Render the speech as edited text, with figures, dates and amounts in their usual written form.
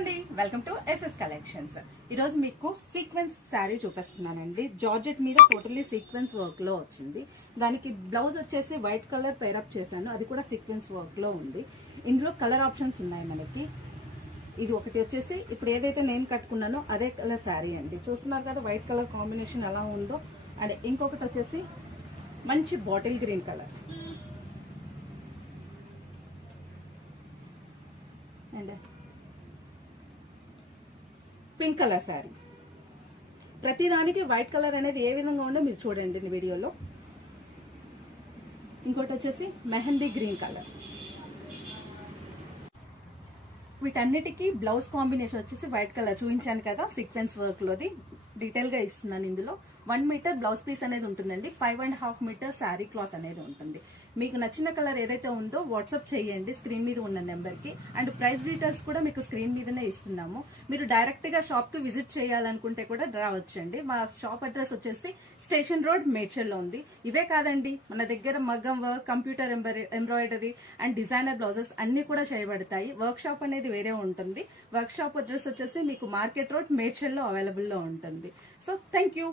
అండి, welcome to SS collections. ఈ రోజు మీకు సీక్వెన్స్ శారీ చూపిస్తున్నానండి. జార్జెట్ మీద టోటల్లీ సీక్వెన్స్ వర్క్ లో వచ్చింది. దానికి బ్లౌజ్ వచ్చేసి వైట్ కలర్ పేరప్ చేశాను, అది కూడా సీక్వెన్స్ వర్క్ లో ఉంది. ఇందులో కలర్ ఆప్షన్స్ ఉన్నాయి మనకి. ఇది ఒకటి వచ్చేసి ఇప్పుడు ఏదైతే నేను కట్టుకున్నానో అదే కలర్ శారీ అండి. చూస్తున్నారు కదా వైట్ కలర్ కాంబినేషన్ ఎలా ఉందో. అండ్ ఇంకొకటి వచ్చేసి మంచి bottle green colour and pink colour sari. ప్రతిదానికి వైట్ కలర్ అనేది ఏ విధంగా ఉందో మీరు చూడండి వీడియోలో. ఇంకోటి వచ్చేసి మెహందీ గ్రీన్ కలర్. వీటన్నిటికీ బ్లౌజ్ కాంబినేషన్ వచ్చేసి వైట్ కలర్ చూపించాను కదా, సీక్వెన్స్ వర్క్ లోది డీటెయిల్ గా ఇస్తున్నాను. ఇందులో 1 మీటర్ బ్లౌజ్ పీస్ అనేది ఉంటుందండి. 5.5 మీటర్ శారీ క్లాత్ అనేది ఉంటుంది. మీకు నచ్చిన కలర్ ఏదైతే ఉందో వాట్సాప్ చేయండి స్క్రీన్ మీద ఉన్న నెంబర్ కి. అండ్ ప్రైస్ డీటెయిల్స్ కూడా మీకు స్క్రీన్ మీదనే ఇస్తున్నాము. మీరు డైరెక్ట్ గా షాప్ కి విజిట్ చేయాలనుకుంటే కూడా రావచ్చండి. మా షాప్ అడ్రస్ వచ్చేసి స్టేషన్ రోడ్, మేడ్చల్ లో ఉంది. ఇవే కాదండి, మన దగ్గర మగ్గం work, computer embroidery and designer blouses అన్ని కూడా చేయబడతాయి. వర్క్ షాప్ అనేది వేరే ఉంటుంది. వర్క్ షాప్ అడ్రస్ వచ్చేసి మీకు మార్కెట్ రోడ్, మేడ్చల్ లో అవైలబుల్ లో ఉంటుంది. So thank you.